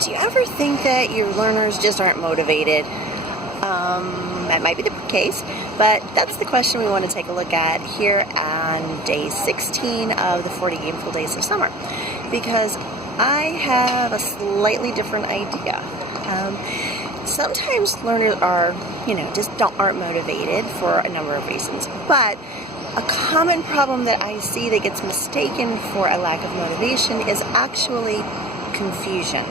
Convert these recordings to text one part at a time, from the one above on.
Do you ever think that your learners just aren't motivated? That might be the case, but that's the question we want to take a look at here on day 16 of the 40 Gameful Days of Summer, because I have a slightly different idea. Sometimes learners are, aren't motivated for a number of reasons, but a common problem that I see that gets mistaken for a lack of motivation is actually confusion.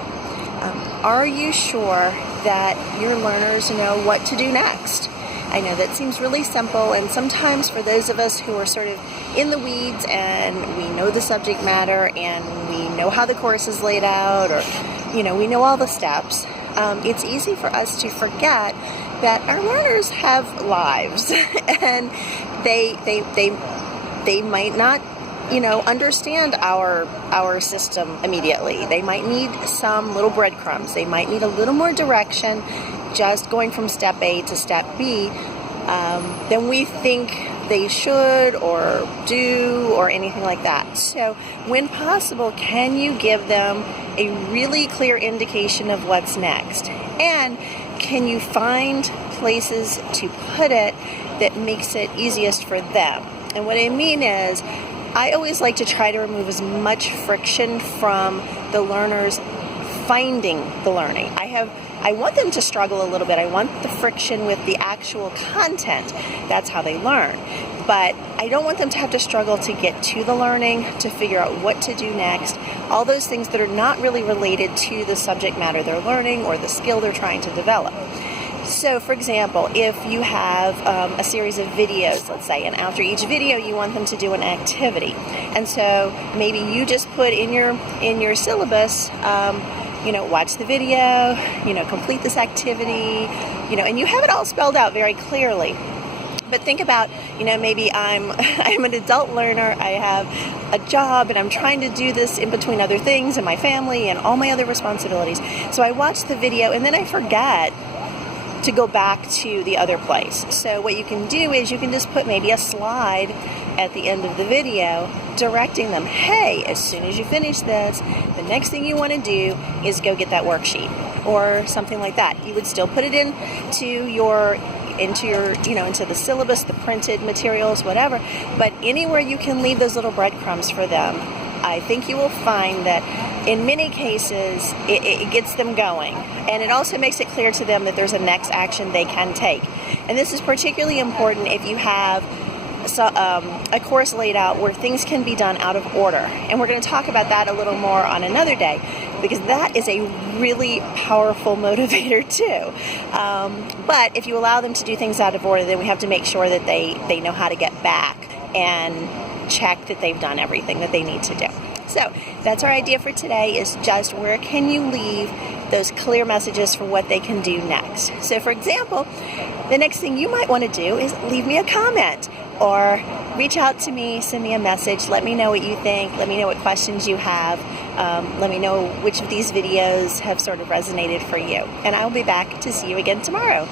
Are you sure that your learners know what to do next? I know that seems really simple, and sometimes for those of us who are sort of in the weeds and we know the subject matter and we know how the course is laid out, or we know all the steps, it's easy for us to forget that our learners have lives and they might not understand our system immediately. They might need some little breadcrumbs. They might need a little more direction, just going from step A to step B, than we think they should or do or anything like that. So when possible, can you give them a really clear indication of what's next? And can you find places to put it that makes it easiest for them? And what I mean is, I always like to try to remove as much friction from the learners finding the learning. I want them to struggle a little bit. I want the friction with the actual content. That's how they learn. But I don't want them to have to struggle to get to the learning, to figure out what to do next, all those things that are not really related to the subject matter they're learning or the skill they're trying to develop. So, for example, if you have a series of videos, let's say, and after each video you want them to do an activity, and so maybe you just put in your syllabus, watch the video, complete this activity, and you have it all spelled out very clearly. But think about, maybe I'm an adult learner, I have a job, and I'm trying to do this in between other things and my family and all my other responsibilities. So I watch the video and then I forget to go back to the other place. So what you can do is you can just put maybe a slide at the end of the video directing them, hey, as soon as you finish this, the next thing you want to do is go get that worksheet or something like that. You would still put it into the syllabus, the printed materials, whatever, but anywhere you can leave those little breadcrumbs for them, I think you will find that in many cases it gets them going, and it also makes it clear to them that there's a next action they can take. And this is particularly important if you have a course laid out where things can be done out of order, and we're going to talk about that a little more on another day, because that is a really powerful motivator too. But if you allow them to do things out of order, then we have to make sure that they know how to get back and check that they've done everything that they need to do. So that's our idea for today, is just where can you leave those clear messages for what they can do next. So for example, the next thing you might want to do is leave me a comment or reach out to me, send me a message, let me know what you think, let me know what questions you have, let me know which of these videos have sort of resonated for you. And I'll be back to see you again tomorrow.